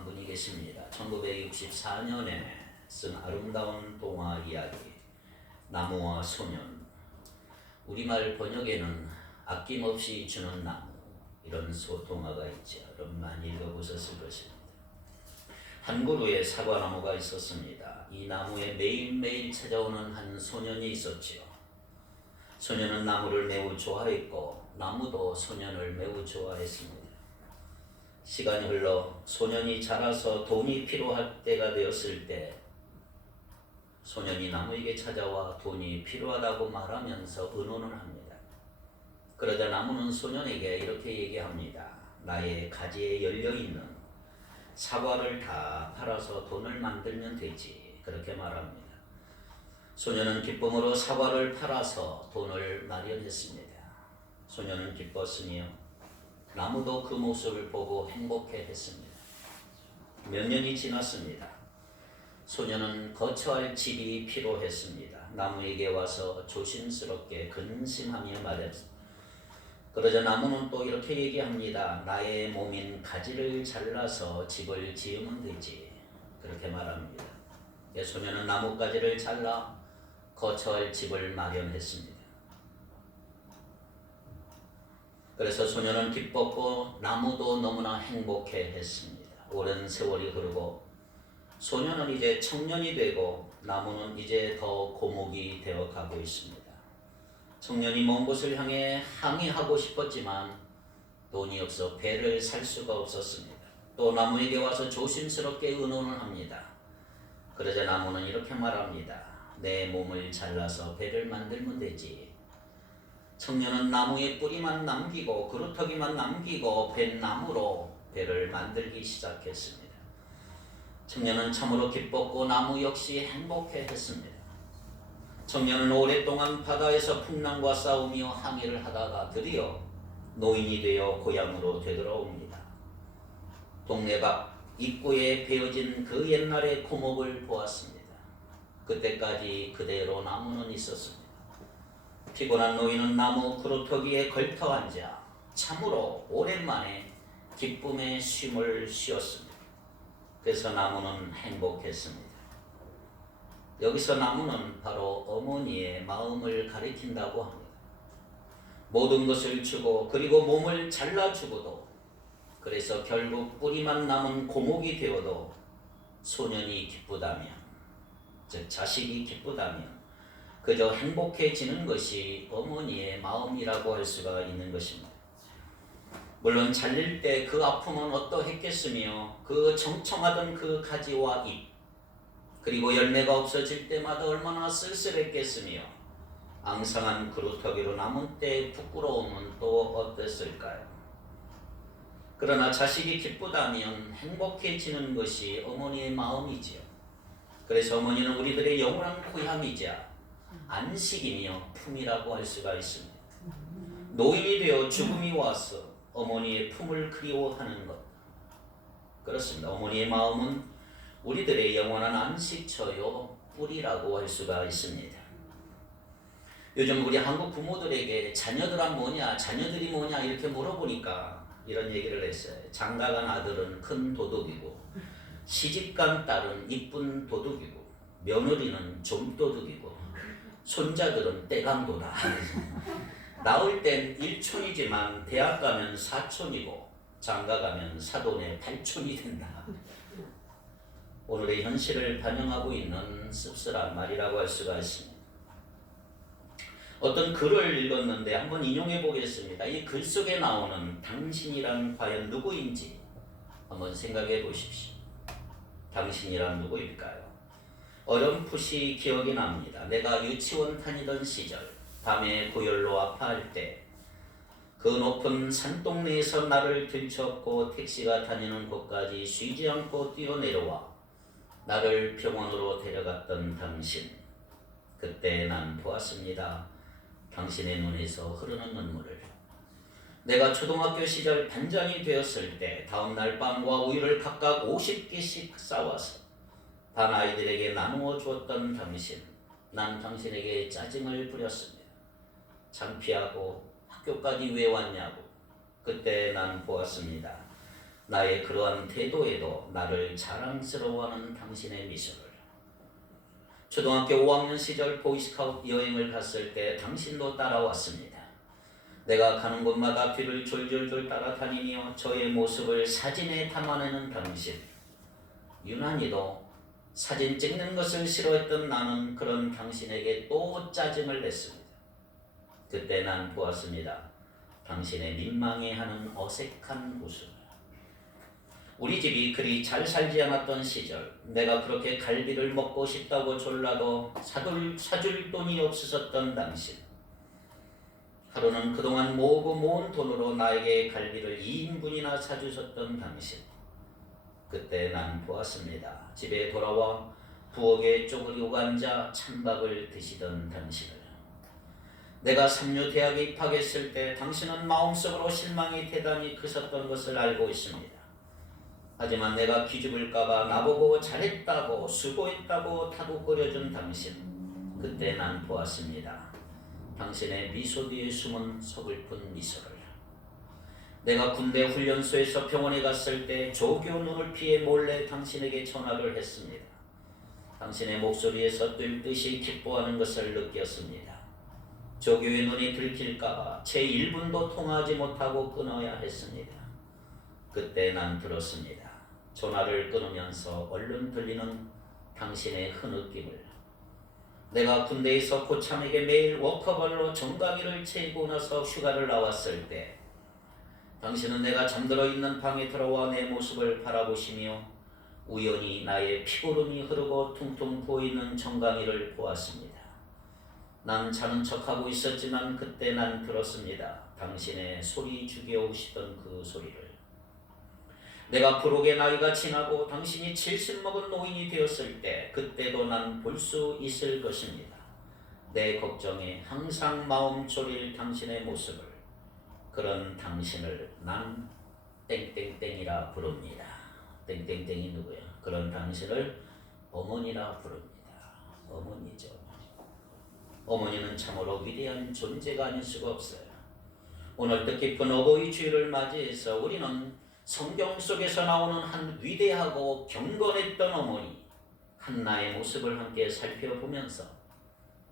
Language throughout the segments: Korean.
한 분이 계십니다. 1964년에 쓴 아름다운 동화 이야기 나무와 소년. 우리말 번역에는 아낌없이 주는 나무, 이런 동화가 있죠. 여러분 많이 읽어보셨을 것입니다. 한 그루의 사과나무가 있었습니다. 이 나무에 매일매일 찾아오는 한 소년이 있었지요. 소년은 나무를 매우 좋아했고 나무도 소년을 매우 좋아했습니다. 시간이 흘러 소년이 자라서 돈이 필요할 때가 되었을 때 소년이 나무에게 찾아와 돈이 필요하다고 말하면서 의논을 합니다. 그러자 나무는 소년에게 이렇게 얘기합니다. 나의 가지에 열려있는 사과를 다 팔아서 돈을 만들면 되지. 그렇게 말합니다. 소년은 기쁨으로 사과를 팔아서 돈을 마련했습니다. 소년은 기뻤으며 나무도 그 모습을 보고 행복해했습니다. 몇 년이 지났습니다. 소년은 거처할 집이 필요했습니다. 나무에게 와서 조심스럽게 근심하며 말했습니다. 그러자 나무는 또 이렇게 얘기합니다. 나의 몸인 가지를 잘라서 집을 지으면 되지. 그렇게 말합니다. 소년은 나뭇가지를 잘라 거처할 집을 마련했습니다. 그래서 소년은 기뻤고 나무도 너무나 행복해했습니다. 오랜 세월이 흐르고 소년은 이제 청년이 되고 나무는 이제 더 고목이 되어 가고 있습니다. 청년이 먼 곳을 향해 항해하고 싶었지만 돈이 없어 배를 살 수가 없었습니다. 또 나무에게 와서 조심스럽게 의논을 합니다. 그러자 나무는 이렇게 말합니다. 내 몸을 잘라서 배를 만들면 되지. 청년은 나무의 뿌리만 남기고 그루터기만 남기고 뱃나무로 배를 만들기 시작했습니다. 청년은 참으로 기뻤고 나무 역시 행복해했습니다. 청년은 오랫동안 바다에서 풍랑과 싸우며 항해를 하다가 드디어 노인이 되어 고향으로 되돌아옵니다. 동네 밖 입구에 베어진 그 옛날의 고목을 보았습니다. 그때까지 그대로 나무는 있었습니다. 피곤한 노인은 나무 그루터기에 걸터 앉아 참으로 오랜만에 기쁨의 쉼을 쉬었습니다. 그래서 나무는 행복했습니다. 여기서 나무는 바로 어머니의 마음을 가리킨다고 합니다. 모든 것을 주고 그리고 몸을 잘라주고도 그래서 결국 뿌리만 남은 고목이 되어도 소년이 기쁘다면, 즉 자식이 기쁘다면 그저 행복해지는 것이 어머니의 마음이라고 할 수가 있는 것입니다. 물론 잘릴 때 그 아픔은 어떠했겠으며 그 청청하던 그 가지와 잎 그리고 열매가 없어질 때마다 얼마나 쓸쓸했겠으며 앙상한 그루터기로 남은 때의 부끄러움은 또 어땠을까요? 그러나 자식이 기쁘다면 행복해지는 것이 어머니의 마음이지요. 그래서 어머니는 우리들의 영원한 고향이자 안식이며 품이라고 할 수가 있습니다. 노인이 되어 죽음이 와서 어머니의 품을 그리워하는 것, 그렇습니다. 어머니의 마음은 우리들의 영원한 안식처요 뿌리라고 할 수가 있습니다. 요즘 우리 한국 부모들에게 자녀들은 뭐냐, 자녀들이 뭐냐 이렇게 물어보니까 이런 얘기를 했어요. 장가간 아들은 큰 도둑이고 시집간 딸은 이쁜 도둑이고 며느리는 좀도둑이고 손자들은 떼강도다. 나올 땐 일촌이지만 대학 가면 사촌이고 장가 가면 사돈의 팔촌이 된다. 오늘의 현실을 반영하고 있는 씁쓸한 말이라고 할 수가 있습니다. 어떤 글을 읽었는데 한번 인용해 보겠습니다. 이 글 속에 나오는 당신이란 과연 누구인지 한번 생각해 보십시오. 당신이란 누구일까요? 어렴풋이 기억이 납니다. 내가 유치원 다니던 시절 밤에 고열로 아파할 때 그 높은 산동네에서 나를 들쳤고 택시가 다니는 곳까지 쉬지 않고 뛰어내려와 나를 병원으로 데려갔던 당신. 그때 난 보았습니다. 당신의 눈에서 흐르는 눈물을. 내가 초등학교 시절 반장이 되었을 때 다음날 빵과 우유를 각각 50개씩 싸와서 반 아이들에게 나누어 주었던 당신. 난 당신에게 짜증을 부렸습니다. 창피하고 학교까지 왜 왔냐고. 그때 난 보았습니다. 나의 그러한 태도에도 나를 자랑스러워하는 당신의 미소를. 초등학교 5학년 시절 보이스카우트 여행을 갔을 때 당신도 따라왔습니다. 내가 가는 곳마다 뒤를 졸졸졸 따라다니며 저의 모습을 사진에 담아내는 당신. 유난히도 사진 찍는 것을 싫어했던 나는 그런 당신에게 또 짜증을 냈습니다. 그때 난 보았습니다. 당신의 민망해하는 어색한 웃음. 우리 집이 그리 잘 살지 않았던 시절, 내가 그렇게 갈비를 먹고 싶다고 졸라도 사줄 돈이 없었던 당신. 하루는 그동안 모으고 모은 돈으로 나에게 갈비를 2인분이나 사주셨던 당신. 그때 난 보았습니다. 집에 돌아와 부엌에 쪼그리고 앉아 찬밥을 드시던 당신을. 내가 삼류 대학에 입학했을 때 당신은 마음속으로 실망이 대단히 크셨던 것을 알고 있습니다. 하지만 내가 기죽을까봐 나보고 잘했다고 수고했다고 다독거려준 당신. 그때 난 보았습니다. 당신의 미소 뒤에 숨은 서글픈 미소를. 내가 군대 훈련소에서 병원에 갔을 때 조교 눈을 피해 몰래 당신에게 전화를 했습니다. 당신의 목소리에서 뜰 듯이 기뻐하는 것을 느꼈습니다. 조교의 눈이 들킬까봐 채 1분도 통화하지 못하고 끊어야 했습니다. 그때 난 들었습니다. 전화를 끊으면서 얼른 들리는 당신의 흐느낌을. 내가 군대에서 고참에게 매일 워커발로 정강이를 채우고 나서 휴가를 나왔을 때 당신은 내가 잠들어 있는 방에 들어와 내 모습을 바라보시며 우연히 나의 피고름이 흐르고 퉁퉁 부어있는 정강이를 보았습니다. 난 자는 척하고 있었지만 그때 난 들었습니다. 당신의 소리 죽여오시던 그 소리를. 내가 부록의 나이가 지나고 당신이 70 먹은 노인이 되었을 때 그때도 난 볼 수 있을 것입니다. 내 걱정에 항상 마음 졸일 당신의 모습을. 그런 당신을 난 땡땡땡이라 부릅니다. 땡땡땡이 누구야? 그런 당신을 어머니라 부릅니다. 어머니죠. 어머니는 참으로 위대한 존재가 아닐 수가 없어요. 오늘 뜻깊은 어버이 주일을 맞이해서 우리는 성경 속에서 나오는 한 위대하고 경건했던 어머니 한나의 모습을 함께 살펴보면서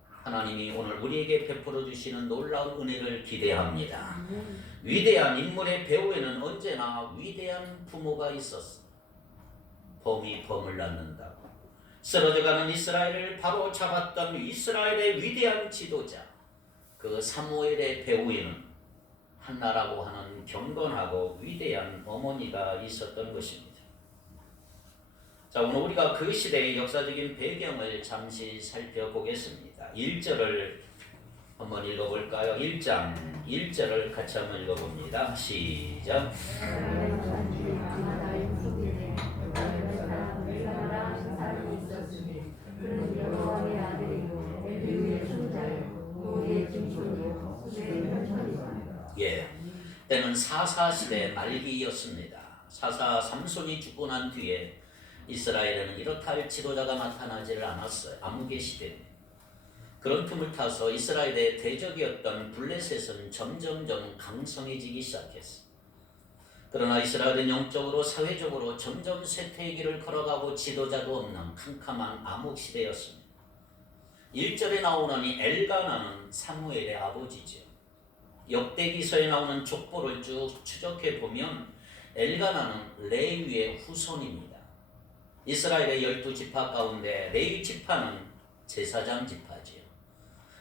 하나님이 오늘 우리에게 베풀어 주시는 놀라운 은혜를 기대합니다. 위대한 인물의 배후에는 언제나 위대한 부모가 있었어. 범이 범을 낳는다고 쓰러져가는 이스라엘을 바로 잡았던 이스라엘의 위대한 지도자 그 사무엘의 배후에는 한나라고 하는 경건하고 위대한 어머니가 있었던 것입니다. 자, 오늘 우리가 그 시대의 역사적인 배경을 잠시 살펴보겠습니다. 1절을 한번 읽어볼까요? 1장 1절을 같이 한번 읽어봅니다. 시작. 예, 때는 사사 시대 말기였습니다. 사사 삼손이 죽고 난 뒤에 이스라엘에는 이렇다 할 지도자가 나타나지를 않았어요. 암흑의 시대입니다. 그런 틈을 타서 이스라엘의 대적이었던 블레셋은 점점점 강성해지기 시작했어요. 그러나 이스라엘은 영적으로 사회적으로 점점 쇠퇴의 길을 걸어가고 지도자도 없는 캄캄한 암흑 시대였습니다. 1절에 나오는 이 엘가나는 사무엘의 아버지죠. 역대기서에 나오는 족보를 쭉 추적해 보면 엘가나는 레위의 후손입니다. 이스라엘의 12지파 가운데 레위 지파는 제사장 지파지요.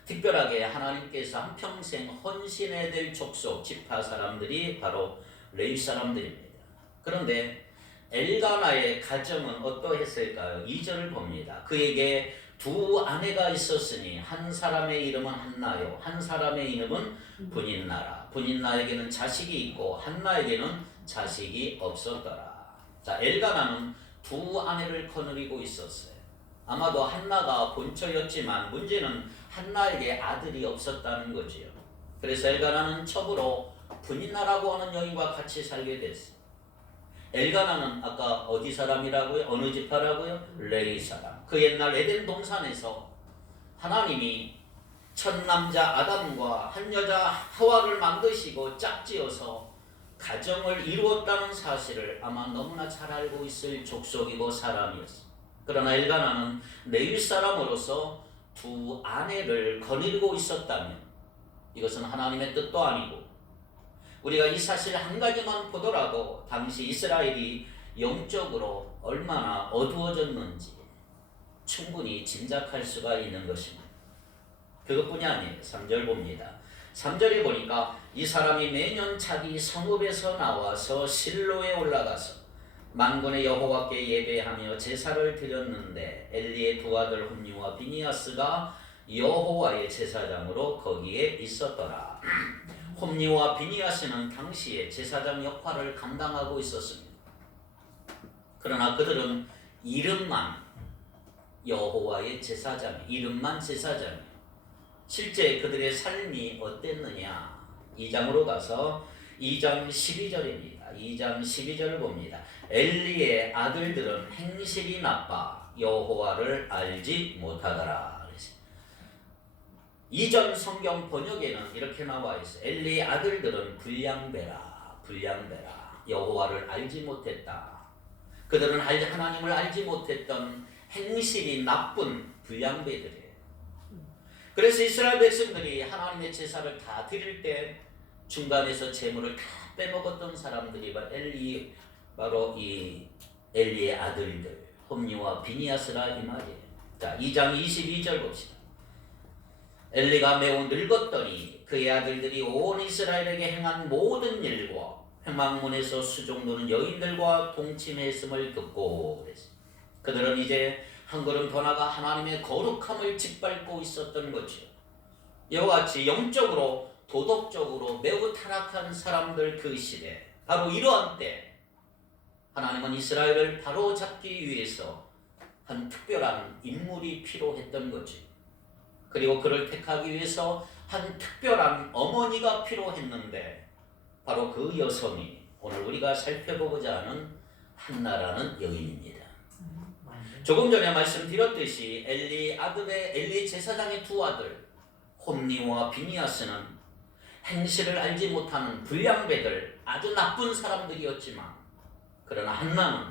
특별하게 하나님께서 한평생 헌신해야 될 족속 지파 사람들이 바로 레위 사람들입니다. 그런데 엘가나의 가정은 어떠했을까요? 2절을 봅니다. 그에게 두 아내가 있었으니 한 사람의 이름은 한나요, 한 사람의 이름은 분인나라. 분인나에게는 자식이 있고 한나에게는 자식이 없었더라. 자, 엘가나는 두 아내를 거느리고 있었어요. 아마도 한나가 본처였지만 문제는 한나에게 아들이 없었다는 거지요. 그래서 엘가나는 첩으로 분인나라고 하는 여인과 같이 살게 됐어요. 엘가나는 아까 어디 사람이라고요? 어느 지파라고요? 레위 사람. 그 옛날 에덴 동산에서 하나님이 첫 남자 아담과 한 여자 하와를 만드시고 짝지어서 가정을 이루었다는 사실을 아마 너무나 잘 알고 있을 족속이고 사람이었습니다. 그러나 엘가나는 레위 사람으로서 두 아내를 거느리고 있었다면 이것은 하나님의 뜻도 아니고 우리가 이 사실 한 가지만 보더라도 당시 이스라엘이 영적으로 얼마나 어두워졌는지 충분히 짐작할 수가 있는 것입니다. 그것뿐이 아니에요. 3절 봅니다. 3절에 보니까 이 사람이 매년 자기 성읍에서 나와서 실로에 올라가서 만군의 여호와께 예배하며 제사를 드렸는데 엘리의 두 아들 홈니와 비니아스가 여호와의 제사장으로 거기에 있었더라. 홈니와 비니아스는 당시에 제사장 역할을 감당하고 있었습니다. 그러나 그들은 이름만 여호와의 제사장, 이름만 제사장이에요. 실제 그들의 삶이 어땠느냐? 2장으로 가서 2장 12절입니다. 2장 12절을 봅니다. 엘리의 아들들은 행실이 나빠 여호와를 알지 못하더라. 이전 성경 번역에는 이렇게 나와 있어요. 엘리의 아들들은 불량배라, 불량배라. 여호와를 알지 못했다. 그들은 하나님을 알지 못했던 행실이 나쁜 불량배들이에요. 그래서 이스라엘 백성들이 하나님의 제사를 다 드릴 때 중간에서 재물을 다 빼먹었던 사람들이 바로 이 엘리의 아들들 홈니와 비니아스라 이 말이에요. 자, 2장 22절 봅시다. 엘리가 매우 늙었더니 그의 아들들이 온 이스라엘에게 행한 모든 일과 회막문에서 수종 도는 여인들과 동침했음을 듣고 그랬어요. 그들은 이제 한 걸음 더 나가 하나님의 거룩함을 짓밟고 있었던 거죠. 이와 같이 영적으로 도덕적으로 매우 타락한 사람들 그 시대, 바로 이러한 때 하나님은 이스라엘을 바로잡기 위해서 한 특별한 인물이 필요했던 거지. 그리고 그를 택하기 위해서 한 특별한 어머니가 필요했는데 바로 그 여성이 오늘 우리가 살펴보고자 하는 한나라는 여인입니다. 조금 전에 말씀드렸듯이 엘리 제사장의 두 아들 홈니와 비니아스는 행실을 알지 못하는 불량배들, 아주 나쁜 사람들이었지만 그러나 한나는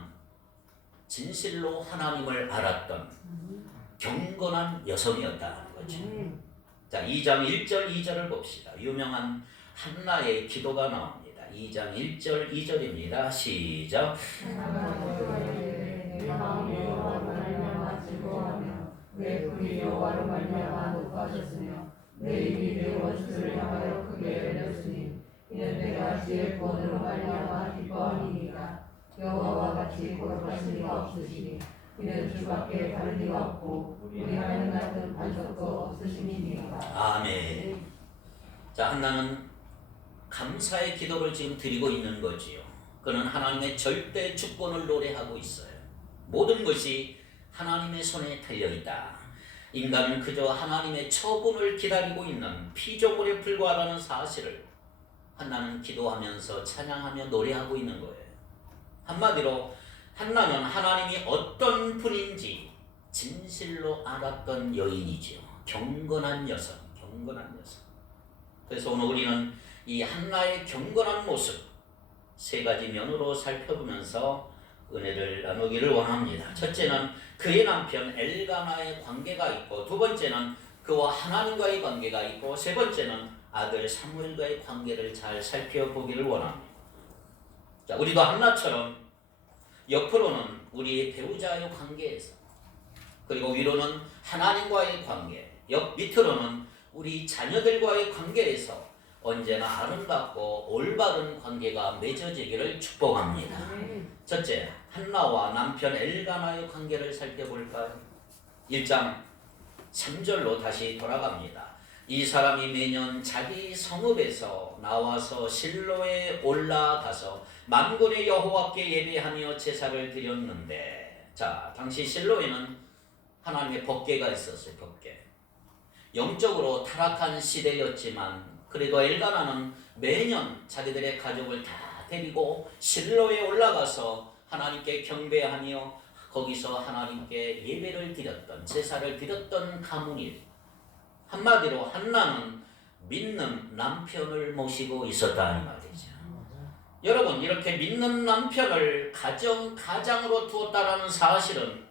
진실로 하나님을 알았던 경건한 여성이었다는 거죠. 자, 2장 1절 2절을 봅시다. 유명한 한나의 기도가 나옵니다. 2장 1절 2절입니다. 시작. 내 분이 여호와로 말미암아 높아졌으며 내 입이 내 원수를 향하여 크게 열렸으니 이는 내가 주의 구원으로 말미암아 기뻐함이니이다. 여호와와 같이 거룩하신 이가 없으시니 이는 주밖에 다른 이가 없고 우리 하나님 같은 반석도 없으심이니이다. 아멘. 자, 한나는 감사의 기도를 지금 드리고 있는 거지요. 그는 하나님의 절대 주권을 노래하고 있어요. 모든 것이 하나님의 손에 달려있다. 인간은 그저 하나님의 처분을 기다리고 있는 피조물에 불과하다는 사실을 한나는 기도하면서 찬양하며 노래하고 있는 거예요. 한마디로 한나는 하나님이 어떤 분인지 진실로 알았던 여인이지요. 경건한 여성, 경건한 여성. 그래서 오늘 우리는 이 한나의 경건한 모습 세 가지 면으로 살펴보면서 은혜를 나누기를 원합니다. 첫째는 그의 남편 엘가나의 관계가 있고, 두 번째는 그와 하나님과의 관계가 있고, 세 번째는 아들 사무엘과의 관계를 잘 살펴보기를 원합니다. 자, 우리도 한나처럼 옆으로는 우리의 배우자의 관계에서, 그리고 위로는 하나님과의 관계, 밑으로는 우리 자녀들과의 관계에서 언제나 아름답고 올바른 관계가 맺어지기를 축복합니다. 첫째, 한나와 남편 엘가나의 관계를 살펴볼까요? 1장 3절로 다시 돌아갑니다. 이 사람이 매년 자기 성읍에서 나와서 실로에 올라가서 만군의 여호와께 예배하며 제사를 드렸는데, 자, 당시 실로에는 하나님의 법궤가 있었어요. 법궤. 영적으로 타락한 시대였지만 그래도 엘가나는 매년 자기들의 가족을 다 데리고 실로에 올라가서 하나님께 경배하며 거기서 하나님께 예배를 드렸던, 제사를 드렸던 가문이에요. 한마디로 한나는 믿는 남편을 모시고 있었다 이 말이죠. 여러분 이렇게 믿는 남편을 가장으로 두었다라는 사실은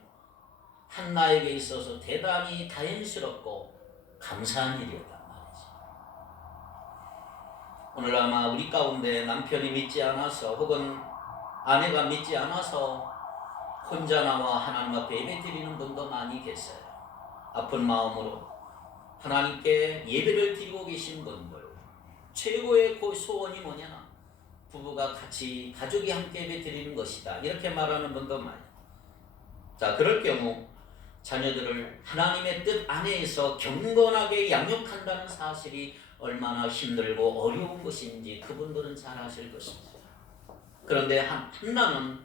한나에게 있어서 대단히 다행스럽고 감사한 일이었단 말이지. 오늘 아마 우리 가운데 남편이 믿지 않아서 혹은 아내가 믿지 않아서 혼자 나와 하나님 앞에 예배드리는 분도 많이 계세요. 아픈 마음으로 하나님께 예배를 드리고 계신 분들, 최고의 소원이 뭐냐? 부부가 같이 가족이 함께 예배드리는 것이다, 이렇게 말하는 분도 많아요. 자, 그럴 경우 자녀들을 하나님의 뜻 안에서 경건하게 양육한다는 사실이 얼마나 힘들고 어려운 것인지 그분들은 잘 아실 것입니다. 그런데 한나는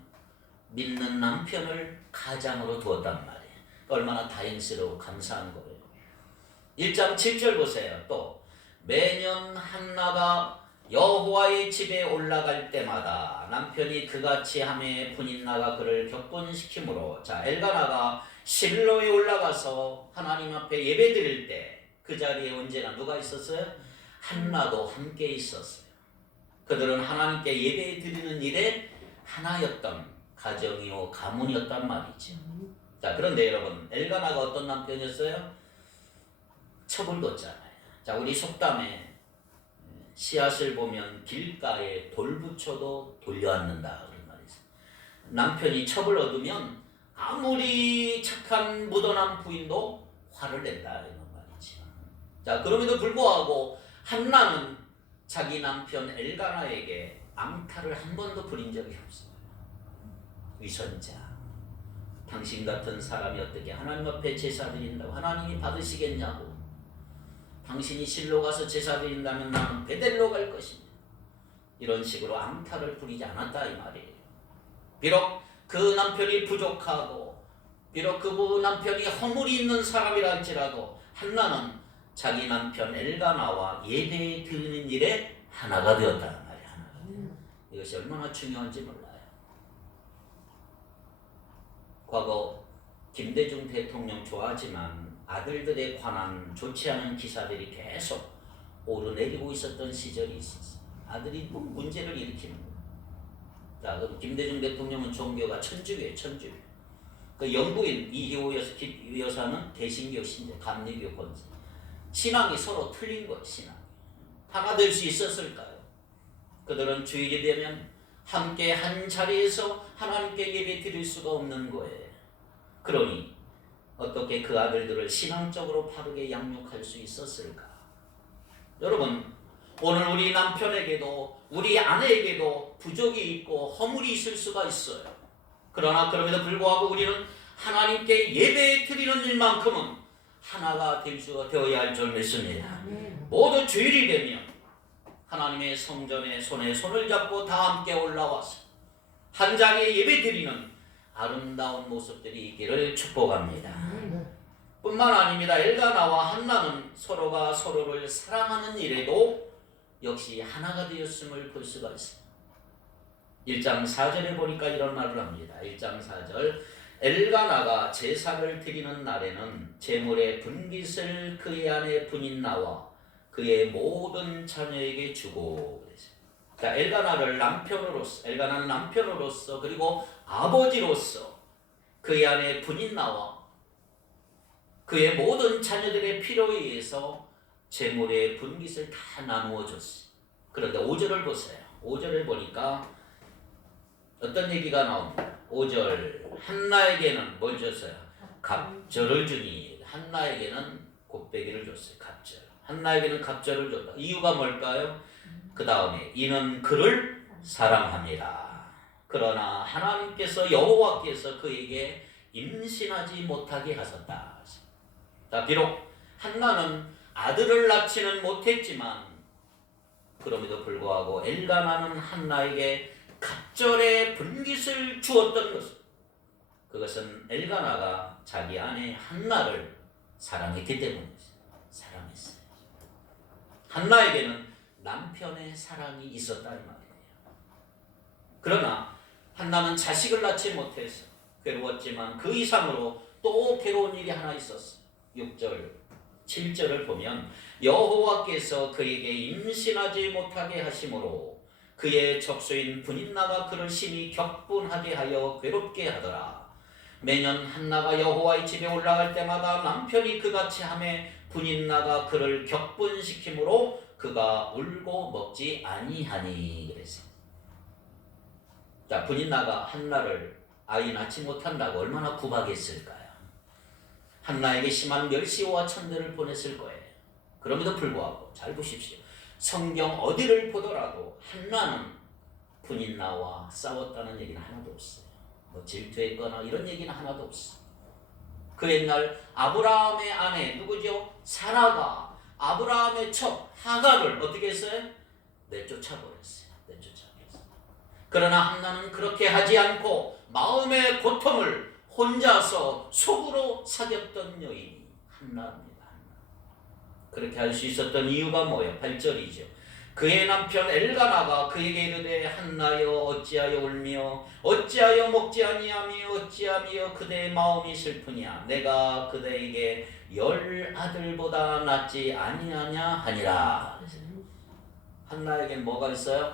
믿는 남편을 가장으로 두었단 말이에요. 얼마나 다행스러워 감사한 거예요. 1장 7절 보세요. 또 매년 한나가 여호와의 집에 올라갈 때마다 남편이 그같이 하매 분인나가 그를 격분시키므로, 자, 엘가나가 실로에 올라가서 하나님 앞에 예배드릴 때 그 자리에 언제나 누가 있었어요? 한나도 함께 있었어요. 그들은 하나님께 예배 드리는 일에 하나였던 가정이요 가문이었단 말이죠. 자, 그런데 여러분, 엘가나가 어떤 남편이었어요? 첩을 뒀잖아요. 자, 우리 속담에 씨앗을 보면 길가에 돌 붙여도 돌려앉는다 그런 말이 있어요. 남편이 첩을 얻으면 아무리 착한 무던한 부인도 화를 낸다 이런 말이죠. 자, 그럼에도 불구하고 한나는 자기 남편 엘가나에게 앙탈을 한 번도 부린 적이 없어요. 위선자, 당신 같은 사람이 어떻게 하나님 앞에 제사 드린다고 하나님이 받으시겠냐고, 당신이 실로 가서 제사 드린다면 나는 베델로 갈 것이냐, 이런 식으로 앙탈을 부리지 않았다 이 말이에요. 비록 그 남편이 부족하고 비록 그 남편이 허물이 있는 사람이라 할지라도 한나는 자기 남편 엘가나와 예배 드리는 일에 하나가 되었다는 말이에요. 하나가 되었다. 이것이 얼마나 중요한지 몰라요. 과거 김대중 대통령 좋아하지만 아들들에 관한 좋지 않은 기사들이 계속 오르내리고 있었던 시절이 있었어요. 아들이 뭐 문제를 일으키는 거예요. 자, 그럼 김대중 대통령은 종교가 천주교예요, 천주교. 그 영부인 이희호 여사는 개신교 신자, 감리교 권세. 신앙이 서로 틀린 거예요, 신앙. 하나 될 수 있었을까요? 그들은 주일이 되면 함께 한 자리에서 하나님께 예배 드릴 수가 없는 거예요. 그러니 어떻게 그 아들들을 신앙적으로 바르게 양육할 수 있었을까? 여러분, 오늘 우리 남편에게도 우리 아내에게도 부족이 있고 허물이 있을 수가 있어요. 그러나 그럼에도 불구하고 우리는 하나님께 예배 드리는 일만큼은 하나가 될 수가 되어야 할 줄 믿습니다. 모두 주일이 되면 하나님의 성전에 손에 손을 잡고 다 함께 올라와서 한 자리에 예배 드리는 아름다운 모습들이 있기를 축복합니다. 뿐만 아닙니다. 엘가나와 한나는 서로가 서로를 사랑하는 일에도 역시 하나가 되었음을 볼 수가 있습니다. 1장 4절에 보니까 이런 말을 합니다. 1장 4절, 엘가나가 제사를 드리는 날에는 제물의 분깃을 그의 아내 분인나와 그의 모든 자녀에게 주고, 그러니까 엘가나는 남편으로서 그리고 아버지로서 그의 아내 분인나와 그의 모든 자녀들의 필요에 의해서 제물의 분깃을 다 나누어 줬어요. 그런데 5절을 보세요. 5절을 보니까 어떤 얘기가 나옵니다. 5절, 한나에게는 뭘 줬어요? 갑절을 주니. 한나에게는 곱배기를 줬어요. 갑절. 한나에게는 갑절을 줬다. 이유가 뭘까요? 그 다음에 이는 그를 사랑합니다. 그러나 하나님께서 여호와께서 그에게 임신하지 못하게 하셨다. 자, 비록 한나는 아들을 낳지는 못했지만 그럼에도 불구하고 엘가나는 한나에게 갑절의 분깃을 주었던 것은, 그것은 엘가나가 자기 아내 한나를 사랑했기 때문이었어요. 사랑했어요. 한나에게는 남편의 사랑이 있었다 이 말이에요. 그러나 한나는 자식을 낳지 못해서 괴로웠지만 그 이상으로 또 괴로운 일이 하나 있었어요. 6절, 7절을 보면 여호와께서 그에게 임신하지 못하게 하심으로 그의 적수인 분인나가 그를 심히 격분하게 하여 괴롭게 하더라. 매년 한나가 여호와의 집에 올라갈 때마다 남편이 그같이 하매 분인나가 그를 격분시키므로 그가 울고 먹지 아니하니. 그래서 자, 분인나가 한나를 아이 낳지 못한다고 얼마나 구박했을까요? 한나에게 심한 멸시와 천대를 보냈을 거예요. 그럼에도 불구하고 잘 보십시오. 성경 어디를 보더라도 한나는 분인나와 싸웠다는 얘기는 하나도 없어요. 뭐 질투했거나 이런 얘기는 하나도 없어요. 그 옛날 아브라함의 아내 누구죠? 사라가 아브라함의 첩 하갈을 어떻게 했어요? 내쫓아버렸어요. 내쫓아버렸어요. 그러나 한나는 그렇게 하지 않고 마음의 고통을 혼자서 속으로 사귀었던 여인이 한나입니다. 그렇게 할 수 있었던 이유가 뭐예요? 8절이죠. 그의 남편 엘가나가 그에게 이르되 한나여 어찌하여 울며 어찌하여 먹지 아니하며 어찌하며 그대의 마음이 슬프냐 내가 그대에게 10 아들보다 낫지 아니하냐 하니라. 한나에겐 뭐가 있어요?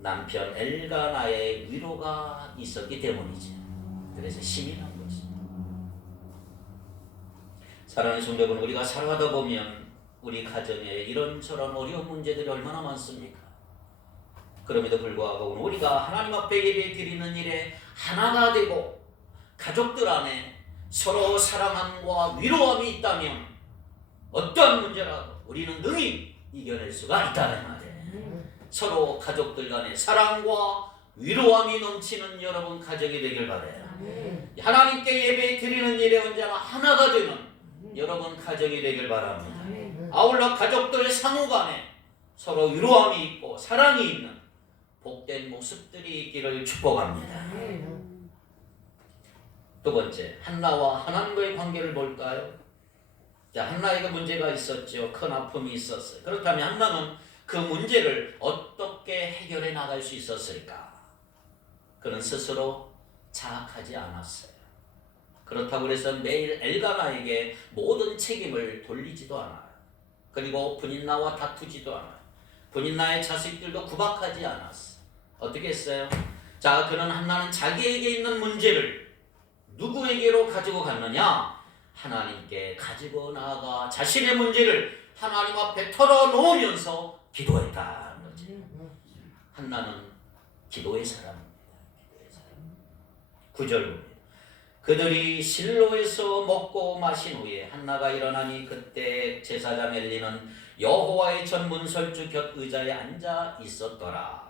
남편 엘가나의 위로가 있었기 때문이죠. 그래서 힘이 난 거죠. 사랑하는 성도 여러분, 우리가 살아가다 보면 우리 가정에 이런저런 어려운 문제들이 얼마나 많습니까? 그럼에도 불구하고 우리가 하나님 앞에 예배 드리는 일에 하나가 되고 가족들 안에 서로 사랑함과 위로함이 있다면 어떠한 문제라도 우리는 능히 이겨낼 수가 있다는 말이에요. 서로 가족들 간에 사랑과 위로함이 넘치는 여러분 가정이 되길 바라요. 하나님께 예배 드리는 일에 언제나 하나가 되는 여러분 가정이 되길 바랍니다. 아울러 가족들 상호 간에 서로 위로함이 있고 사랑이 있는 복된 모습들이 있기를 축복합니다. 두 번째, 한나와 하나님과의 관계를 볼까요? 자, 한나에게 문제가 있었죠. 큰 아픔이 있었어요. 그렇다면 한나는 그 문제를 어떻게 해결해 나갈 수 있었을까? 그는 스스로 자학하지 않았어요. 그렇다고 해서 매일 엘가나에게 모든 책임을 돌리지도 않아요. 그리고 분인나와 다투지도 않아요. 분인나의 자식들도 구박하지 않았어요. 어떻게 했어요? 자, 그는 한나는 자기에게 있는 문제를 누구에게로 가지고 갔느냐? 하나님께 가지고 나아가 자신의 문제를 하나님 앞에 털어놓으면서 기도했다는 거죠. 한나는 기도의 사람입니다. 기도의 사람. 9절 봅니다. 그들이 실로에서 먹고 마신 후에 한나가 일어나니 그때 제사장 엘리는 여호와의 전문설주 곁 의자에 앉아 있었더라.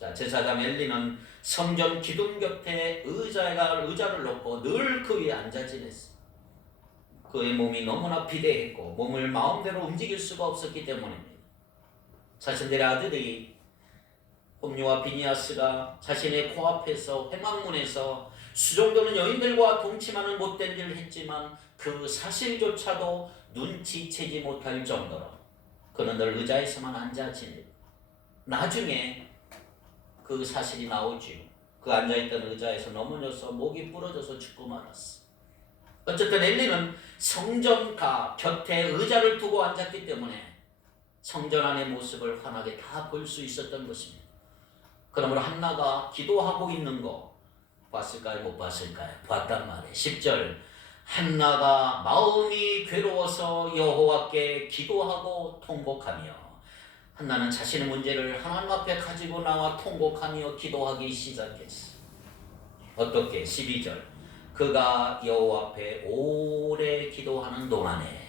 자, 제사장 엘리는 성전 기둥 곁에 의자를 놓고 늘 그 위에 앉아 지냈어. 그의 몸이 너무나 비대했고 몸을 마음대로 움직일 수가 없었기 때문입니다. 자신들의 아들이 홈리와 비니아스가 자신의 코앞에서 회막문에서 수종도는 여인들과 동침하는 못된 일을 했지만 그 사실조차도 눈치채지 못할 정도로 그는 늘 의자에서만 앉아 지내고 나중에 그 사실이 나오지요. 그 앉아있던 의자에서 넘어져서 목이 부러져서 죽고 말았어. 어쨌든 엘리는 성전가 곁에 의자를 두고 앉았기 때문에 성전 안의 모습을 환하게 다 볼 수 있었던 것입니다. 그러므로 한나가 기도하고 있는 거 봤을까요? 못 봤을까요? 봤단 말이에요. 10절 한나가 마음이 괴로워서 여호와께 기도하고 통곡하며 한나는 자신의 문제를 하나님 앞에 가지고 나와 통곡하며 기도하기 시작했어. 어떻게? 12절 그가 여호와 앞에 오래 기도하는 동안에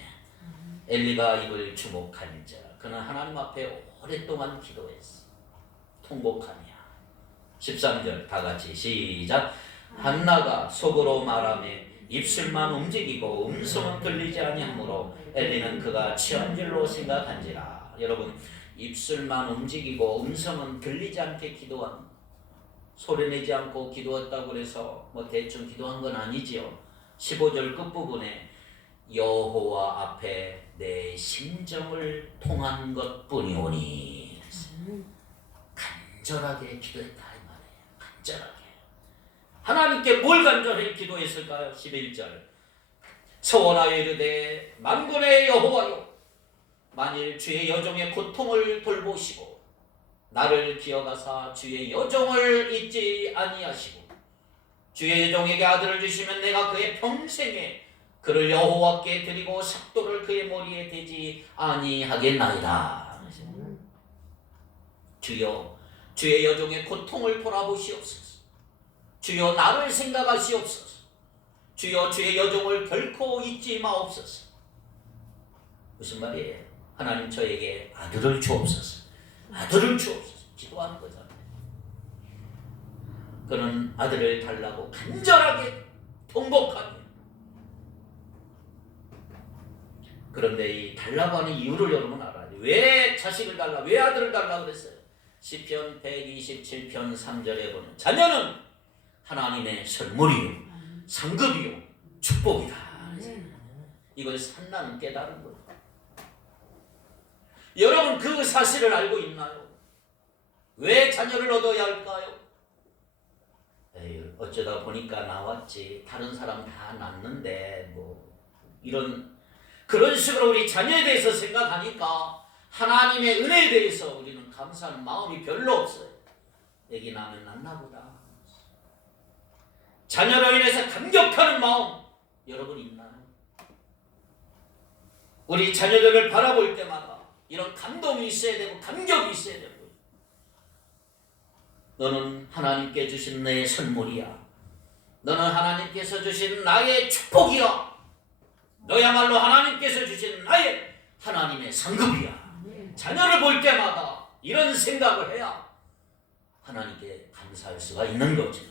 엘리가 입을 주목한자 그는 하나님 앞에 오랫동안 기도했어. 통곡하며 13절 다 같이 시작. 한나가 속으로 말하며 입술만 움직이고 음성은 들리지 아니하므로 엘리는 그가 취한 줄로 생각한지라. 여러분, 입술만 움직이고 음성은 들리지 않게 기도한, 소리내지 않고 기도했다고 해서 뭐 대충 기도한 건 아니지요. 15절 끝부분에 여호와 앞에 내 심정을 통한 것뿐이오니 간절하게 기도했다 이 말이에요. 간절하게. 하나님께 뭘 간절히 기도했을까요? 11절 서원하여 이르되 만군의 여호와여 만일 주의 여종의 고통을 돌보시고 나를 기억하사 주의 여종을 잊지 아니하시고 주의 여종에게 아들을 주시면 내가 그의 평생에 그를 여호와께 드리고 삭도를 그의 머리에 대지 아니하겠나이다. 주여 주의 여종의 고통을 돌아보시옵소서. 주여 나를 생각하시옵소서. 주여 주의 여종을 결코 잊지 마옵소서. 무슨 말이에요? 하나님 저에게 아들을 주옵소서. 아들을 주옵소서. 기도하는 거잖아요. 그는 아들을 달라고 간절하게 통곡하며 그런데 이 달라고 하는 이유를 여러분 알아야 돼요. 왜 자식을 달라? 왜 아들을 달라 그랬어요? 시편 127편 3절에 보면 자녀는 하나님의 선물이요 상급이요 축복이다. 이걸 산나는 깨달은 거예요. 여러분 그 사실을 알고 있나요? 왜 자녀를 얻어야 할까요? 에이, 어쩌다 보니까 나왔지. 다른 사람 다 낳는데 뭐 이런 그런 식으로 우리 자녀에 대해서 생각하니까 하나님의 은혜에 대해서 우리는 감사하는 마음이 별로 없어요. 애기 낳으면 낫나 보다. 자녀로 인해서 감격하는 마음 여러분 있나요? 우리 자녀들을 바라볼 때마다 이런 감동이 있어야 되고 감격이 있어야 되고 너는 하나님께 주신 내 선물이야. 너는 하나님께서 주신 나의 축복이야. 너야말로 하나님께서 주신 나의 하나님의 상급이야. 자녀를 볼 때마다 이런 생각을 해야 하나님께 감사할 수가 있는 거죠.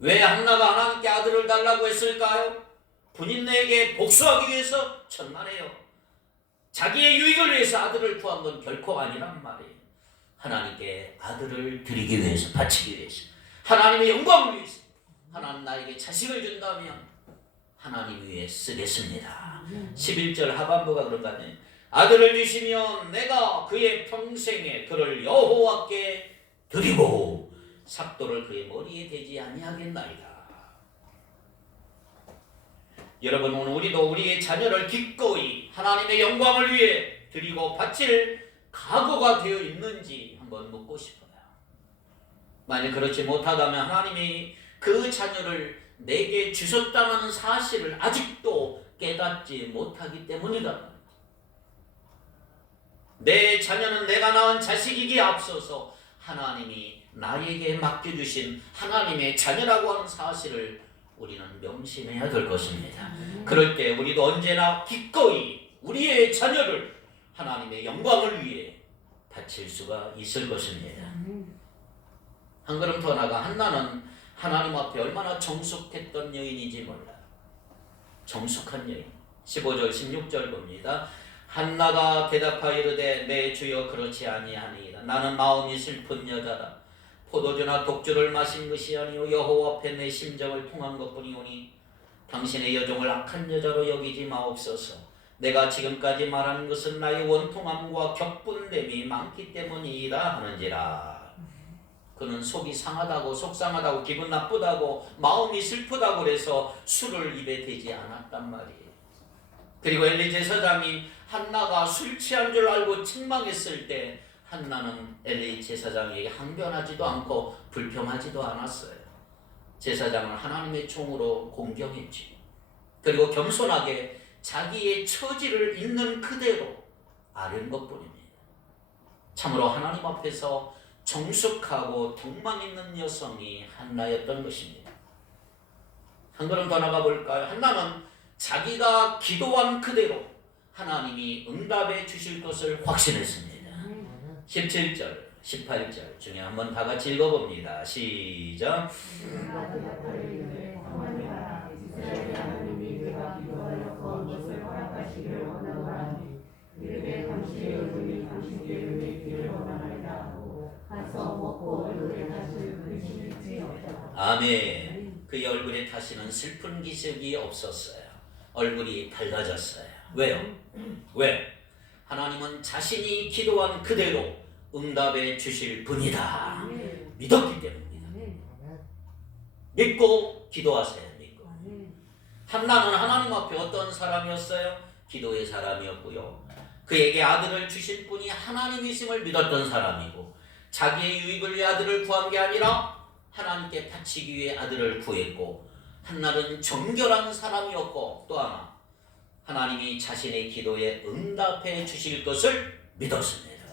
왜 한나가 하나님께 아들을 달라고 했을까요? 분인에게 복수하기 위해서? 천만에요. 자기의 유익을 위해서 아들을 구한 건 결코 아니란 말이에요. 하나님께 아들을 드리기 위해서, 바치기 위해서, 하나님의 영광을 위해서. 하나님 나에게 자식을 준다면 하나님 위해 쓰겠습니다. 11절 하반부가 그런 거 아니에요? 아들을 주시면 내가 그의 평생에 그를 여호와께 드리고 삭도를 그의 머리에 대지 아니하겠나이다. 여러분 오늘 우리도 우리의 자녀를 기꺼이 하나님의 영광을 위해 드리고 바칠 각오가 되어 있는지 한번 묻고 싶어요. 만약 그렇지 못하다면 하나님이 그 자녀를 내게 주셨다는 사실을 아직도 깨닫지 못하기 때문이다. 내 자녀는 내가 낳은 자식이기에 앞서서 하나님이 나에게 맡겨주신 하나님의 자녀라고 하는 사실을 우리는 명심해야 될 것입니다. 그럴 때 우리도 언제나 기꺼이 우리의 자녀를 하나님의 영광을 위해 바칠 수가 있을 것입니다. 한 걸음 더 나가 한나는 하나님 앞에 얼마나 정숙했던 여인인지 몰라요. 정숙한 여인. 15절 16절 봅니다. 한나가 대답하여 이르되 내 주여 그렇지 아니하니이다. 나는 마음이 슬픈 여자라. 포도주나 독주를 마신 것이 아니요 여호와 앞에 내 심정을 통한 것뿐이오니 당신의 여종을 악한 여자로 여기지 마옵소서. 내가 지금까지 말하는 것은 나의 원통함과 격분됨이 많기 때문이다 하는지라. 그는 속이 상하다고 속상하다고 기분 나쁘다고 마음이 슬프다고 그래서 술을 입에 대지 않았단 말이에요. 그리고 엘리 제사장이 한나가 술 취한 줄 알고 책망했을 때 한나는 엘리 제사장에게 항변하지도 않고 불평하지도 않았어요. 제사장은 하나님의 종으로 공경했지. 그리고 겸손하게 자기의 처지를 있는 그대로 아는 것뿐입니다. 참으로 하나님 앞에서 정숙하고 덕망 있는 여성이 한나였던 것입니다. 한 걸음 더 나가 볼까요? 한나는 자기가 기도한 그대로 하나님이 응답해 주실 것을 확신했습니다. 17절, 18절 중에 한번 다 같이 읽어봅니다. 시작. 아멘. 그의 얼굴에 다시는 슬픈 기색이 없었어요. 얼굴이 밝아졌어요. 왜요? 왜? 하나님은 자신이 기도한 그대로 응답해 주실 분이다. 믿었기 때문입니다. 믿고 기도하세요. 믿고. 한나는 하나님 앞에 어떤 사람이었어요? 기도의 사람이었고요. 그에게 아들을 주신 분이 하나님이심을 믿었던 사람이고 자기의 유익을 위해 아들을 구한 게 아니라 하나님께 바치기 위해 아들을 구했고 한날은 정결한 사람이었고 또 하나 하나님이 자신의 기도에 응답해 주실 것을 믿었습니다.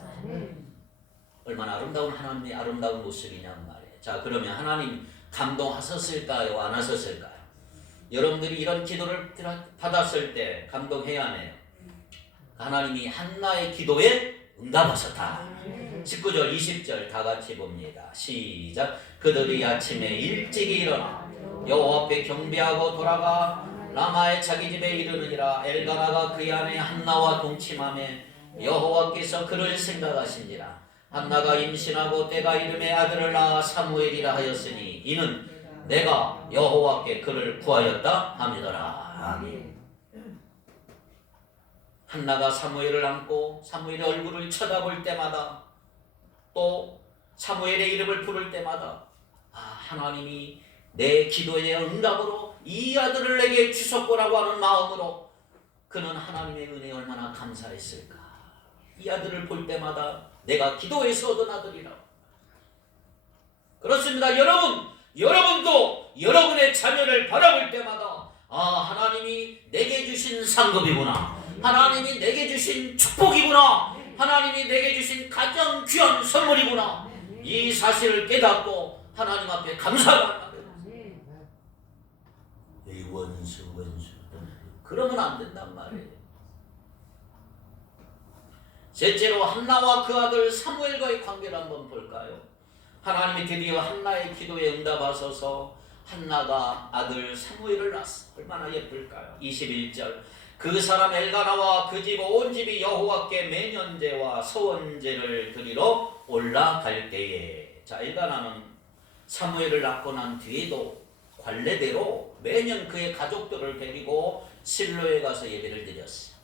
얼마나 아름다운 하나님의 아름다운 모습이냐 말이에요. 자, 그러면 하나님 감동하셨을까요? 안 하셨을까요? 여러분들이 이런 기도를 받았을 때 감동해야 하네요. 하나님이 한나의 기도에 응답하셨다. 19절 20절 다 같이 봅니다. 시작. 그들이 아침에 일찍이 일어나 여호와 앞에 경배하고 돌아가 라마의 자기 집에 이르느니라. 엘가나가 그의 아내 한나와 동침하며 여호와께서 그를 생각하신지라. 한나가 임신하고 때가 이름에 아들을 낳아 사무엘이라 하였으니 이는 내가 여호와께 그를 구하였다 함이더라. 아멘. 한나가 사무엘을 안고 사무엘의 얼굴을 쳐다볼 때마다 또 사무엘의 이름을 부를 때마다 하나님이 내 기도의 응답으로 이 아들을 내게 주셨구라고 하는 마음으로 그는 하나님의 은혜에 얼마나 감사했을까. 이 아들을 볼 때마다 내가 기도해서 얻은 아들이라고. 그렇습니다. 여러분도 여러분의 자녀를 바라볼 때마다 하나님이 내게 주신 상급이구나, 하나님이 내게 주신 축복이구나, 하나님이 내게 주신 가장 귀한 선물이구나, 이 사실을 깨닫고 하나님 앞에 감사를 하는 이 원수 그러면 안 된단 말이에요. 셋째로 한나와 그 아들 사무엘과의 관계를 한번 볼까요? 하나님이 드디어 한나의 기도에 응답하셔서 한나가 아들 사무엘을 낳았어. 얼마나 예쁠까요? 21절 그 사람 엘가나와 그 집 온 집이 여호와께 매년제와 서원제를 드리러 올라갈 때에, 자, 엘가나는 사무엘을 낳고 난 뒤에도 관례대로 매년 그의 가족들을 데리고 실로에 가서 예배를 드렸어요.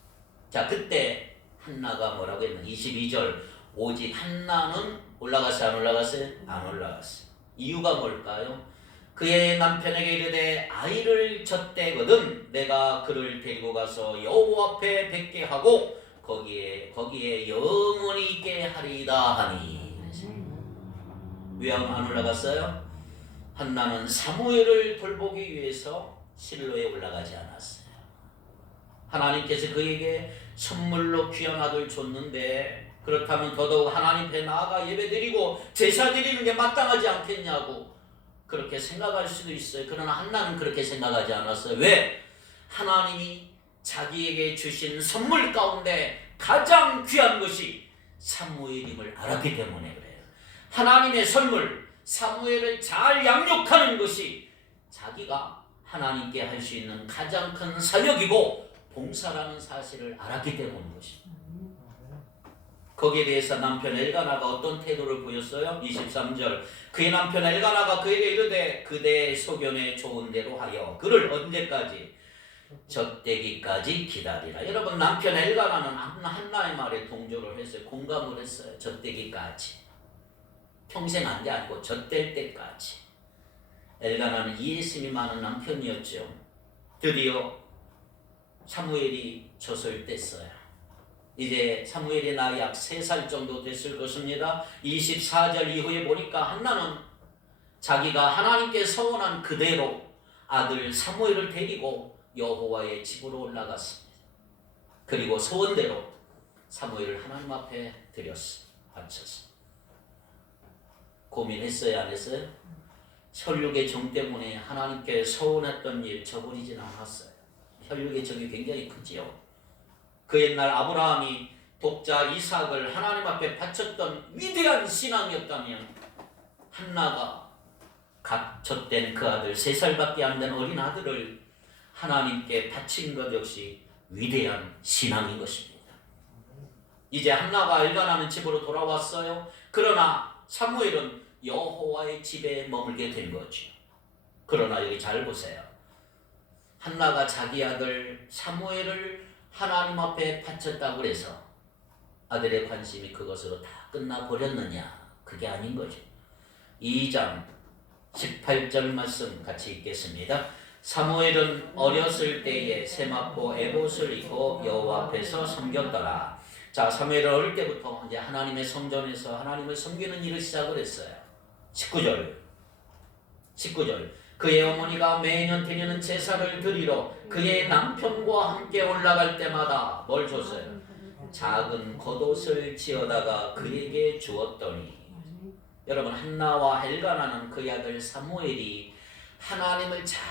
자, 그때 한나가 뭐라고 했나? 22절 오직 한나는 올라갔어요? 안 올라갔어요? 안 올라갔어요. 이유가 뭘까요? 그의 남편에게 이르되 아이를 젖대거든 내가 그를 데리고 가서 여호와 앞에 뵙게 하고 거기에 영원히 있게 하리이다 하니. 왜 안 올라갔어요? 한나는 사무엘을 돌보기 위해서 실로에 올라가지 않았어요. 하나님께서 그에게 선물로 귀한 아들 줬는데 그렇다면 더더욱 하나님 앞에 나아가 예배드리고 제사 드리는 게 마땅하지 않겠냐고 그렇게 생각할 수도 있어요. 그러나 한나는 그렇게 생각하지 않았어요. 왜? 하나님이 자기에게 주신 선물 가운데 가장 귀한 것이 사무엘임을 알았기 때문에 그래요. 하나님의 선물 사무엘을 잘 양육하는 것이 자기가 하나님께 할 수 있는 가장 큰 사역이고 봉사라는 사실을 알았기 때문인 것입니다. 거기에 대해서 남편 엘가나가 어떤 태도를 보였어요? 23절 그의 남편 엘가나가 그에게 이르되 그대의 소견에 좋은 대로 하여 그를 언제까지? 젖대기까지 기다리라. 여러분, 남편 엘가나는 한나의 말에 동조를 했어요. 공감을 했어요. 젖대기까지. 평생 안 돼 아니고 젖댈 때까지. 엘가나는 이해심이 많은 남편이었죠. 드디어 사무엘이 젖을 뗐어요. 이제 사무엘이 나이 약 3살 정도 됐을 것입니다. 24절 이후에 보니까 한나는 자기가 하나님께 서원한 그대로 아들 사무엘을 데리고 여호와의 집으로 올라갔습니다. 그리고 서원대로 사무엘을 하나님 앞에 드렸어. 바쳤어. 고민했어요? 안 했어요? 혈육의 정 때문에 하나님께 서원했던 일 저버리진 않았어요. 혈육의 정이 굉장히 크지요. 그 옛날 아브라함이 독자 이삭을 하나님 앞에 바쳤던 위대한 신앙이었다면 한나가 갓 젖된 그 아들 3살밖에 안 된 어린 아들을 하나님께 바친 것 역시 위대한 신앙인 것입니다. 이제 한나가 엘가나는 집으로 돌아왔어요. 그러나 사무엘은 여호와의 집에 머물게 된 거죠. 그러나 여기 잘 보세요. 한나가 자기 아들 사무엘을 하나님 앞에 바쳤다고 해서 아들의 관심이 그것으로 다 끝나버렸느냐? 그게 아닌 거죠. 2장 18절 말씀 같이 읽겠습니다. 사무엘은 어렸을 때에 세마포 에봇을 입고 여호와 앞에서 섬겼더라. 자, 사무엘은 어릴 때부터 이제 하나님의 성전에서 하나님을 섬기는 일을 시작을 했어요. 19절. 그의 어머니가 매년 드리는 제사를 드리러 그의 남편과 함께 올라갈 때마다 뭘 줬어요? 작은 겉옷을 지어다가 그에게 주었더니, 여러분, 한나와 엘가나는 그의 아들 사무엘이 하나님을 잘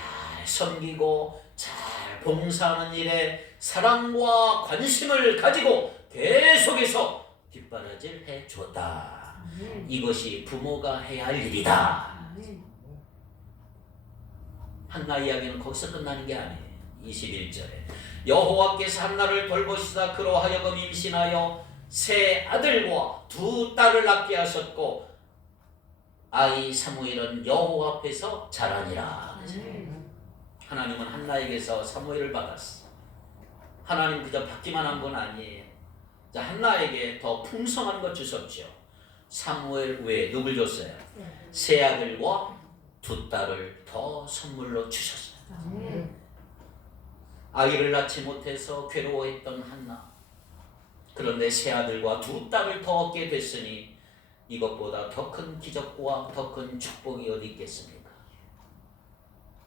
섬기고 잘 봉사하는 일에 사랑과 관심을 가지고 계속해서 뒷바라지를 해줬다. 이것이 부모가 해야 할 일이다. 한나 이야기는 거기서 끝나는 게 아니에요. 21절에 여호와께서 한나를 돌보시다 그로 하여금 임신하여 세 아들과 두 딸을 낳게 하셨고 아이 사무엘은 여호와 앞에서 자라니라. 하나님은 한나에게서 사무엘을 받았어. 하나님 그저 받기만 한 건 아니에요. 자, 한나에게 더 풍성한 것 주셨죠. 사무엘 외에 누굴 줬어요? 세 아들과 두 딸을 더 선물로 주셨어요. 아이를 낳지 못해서 괴로워했던 한나. 그런데 세 아들과 두 딸을 더 얻게 됐으니 이것보다 더 큰 기적과 더 큰 축복이 어디 있겠습니까?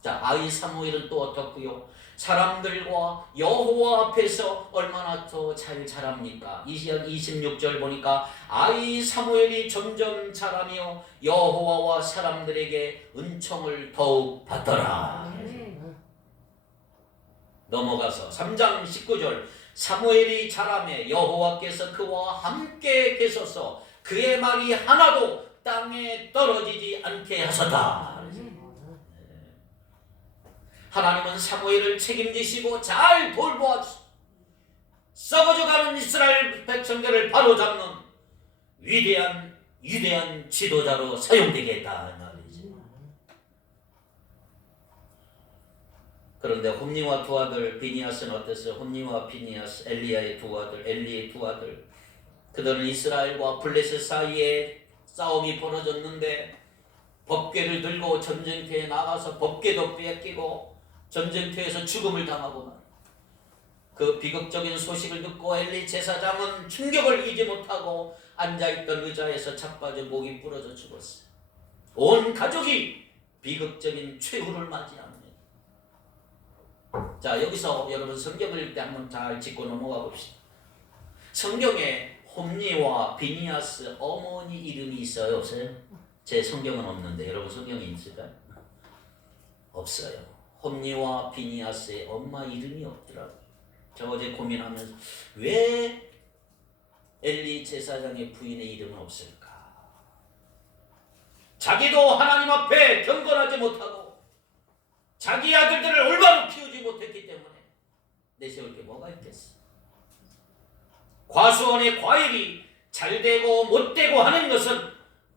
자, 아이 사무엘은 또 어떻고요? 사람들과 여호와 앞에서 얼마나 더 잘 자랍니까? 26절 보니까 아이 사무엘이 점점 자라며 여호와와 사람들에게 은총을 더욱 받더라. 넘어가서 3장 19절 사무엘이 자라매 여호와께서 그와 함께 계셔서 그의 말이 하나도 땅에 떨어지지 않게 하셨다. 하나님은 사무엘을 책임지시고 잘 돌보아 썩어져가는 이스라엘 백성들을 바로잡는 위대한 지도자로 사용되겠다. 그런데 홈니와 두 아들 비니아스는 어땠어요? 홈니와 비니아스, 엘리야의 두 아들, 엘리의 두 아들. 그들은 이스라엘과 블레셋 사이에 싸움이 벌어졌는데 법궤를 들고 전쟁터에 나가서 법궤도 뺏기고 전쟁터에서 죽음을 당하고 그 비극적인 소식을 듣고 엘리 제사장은 충격을 이기지 못하고 앉아있던 의자에서 자빠져 목이 부러져 죽었어요. 온 가족이 비극적인 최후를 맞이합니다. 자, 여기서 여러분 성경을 읽을 때 한번 잘 짚고 넘어가 봅시다. 성경에 홈니와 비니아스 어머니 이름이 있어요? 없어요? 제 성경은 없는데 여러분 성경에 있을까요? 없어요. 홈니와 비니아스의 엄마 이름이 없더라고요. 저 어제 고민하면서 왜 엘리 제사장의 부인의 이름은 없을까? 자기도 하나님 앞에 경건하지 못하고 자기 아들들을 올바로 키우지 못했기 때문에 내세울 게 뭐가 있겠어? 과수원의 과일이 잘되고 못되고 하는 것은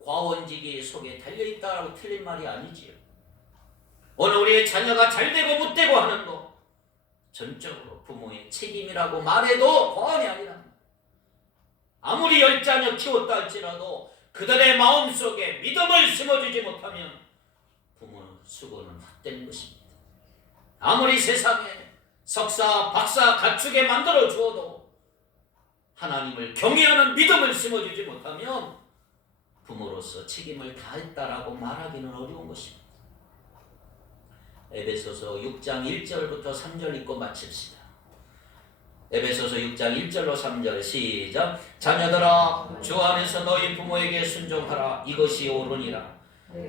과원지기 속에 달려있다라고 틀린 말이 아니지요. 오늘 우리의 자녀가 잘되고 못되고 하는 거 전적으로 부모의 책임이라고 말해도 과언이 아니라, 아무리 10자녀 키웠다 할지라도 그들의 마음속에 믿음을 심어주지 못하면 부모는 수고는 헛된 것입니다. 아무리 세상에 석사, 박사 갖추게 만들어 주어도 하나님을 경외하는 믿음을 심어주지 못하면 부모로서 책임을 다했다라고 말하기는 어려운 것입니다. 에베소서 6장 1절부터 3절 읽고 마칩시다. 에베소서 6장 1절로 3절 시작. 자녀들아 주 안에서 너희 부모에게 순종하라. 이것이 옳으니라.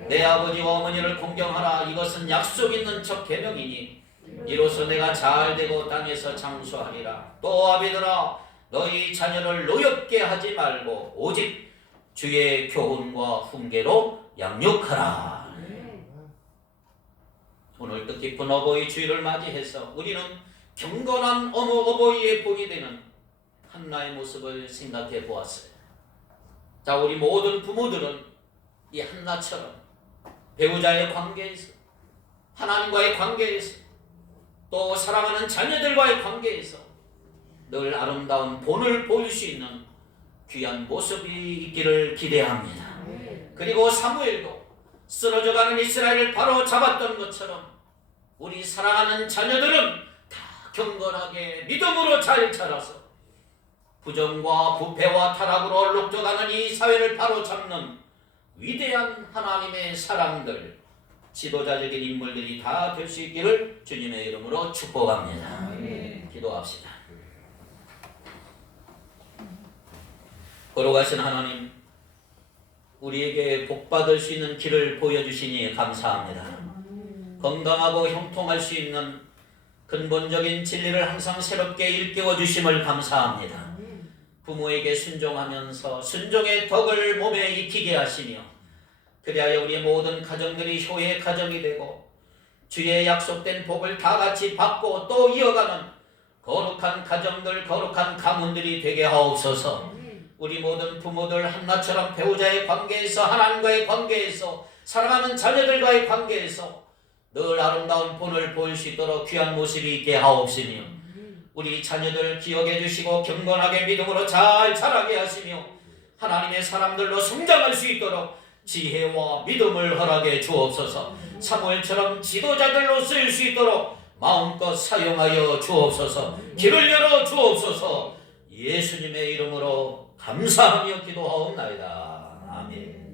내 아버지와 어머니를 공경하라. 이것은 약속 있는 첫 계명이니 이로써 내가 잘되고 땅에서 장수하리라. 또 아비들아 너희 자녀를 노엽게 하지 말고 오직 주의 교훈과 훈계로 양육하라. 오늘 뜻깊은 어버이 주일을 맞이해서 우리는 경건한 어버이의 복이 되는 한나의 모습을 생각해 보았어요. 자, 우리 모든 부모들은 이 한나처럼 배우자의 관계에서, 하나님과의 관계에서, 또 사랑하는 자녀들과의 관계에서 늘 아름다운 본을 보일 수 있는 귀한 모습이 있기를 기대합니다. 그리고 사무엘도 쓰러져가는 이스라엘을 바로 잡았던 것처럼 우리 사랑하는 자녀들은 다 경건하게 믿음으로 잘 자라서 부정과 부패와 타락으로 얼룩져가는 이 사회를 바로잡는 위대한 하나님의 사람들, 지도자적인 인물들이 다 될 수 있기를 주님의 이름으로 축복합니다. 기도합시다. 걸어가신 하나님, 우리에게 복받을 수 있는 길을 보여주시니 감사합니다. 건강하고 형통할 수 있는 근본적인 진리를 항상 새롭게 일깨워 주심을 감사합니다. 부모에게 순종하면서 순종의 덕을 몸에 익히게 하시며 그리하여 우리의 모든 가정들이 효의 가정이 되고 주의 약속된 복을 다 같이 받고 또 이어가는 거룩한 가정들, 거룩한 가문들이 되게 하옵소서. 우리 모든 부모들 한나처럼 배우자의 관계에서, 하나님과의 관계에서, 사랑하는 자녀들과의 관계에서 늘 아름다운 본을 보일 수 있도록 귀한 모습이 있게 하옵시며 우리 자녀들 기억해 주시고 경건하게 믿음으로 잘 자라게 하시며 하나님의 사람들로 성장할 수 있도록 지혜와 믿음을 허락해 주옵소서. 사무엘처럼 지도자들로 쓰일 수 있도록 마음껏 사용하여 주옵소서. 길을 열어 주옵소서. 예수님의 이름으로 감사하며 기도하옵나이다. 아멘.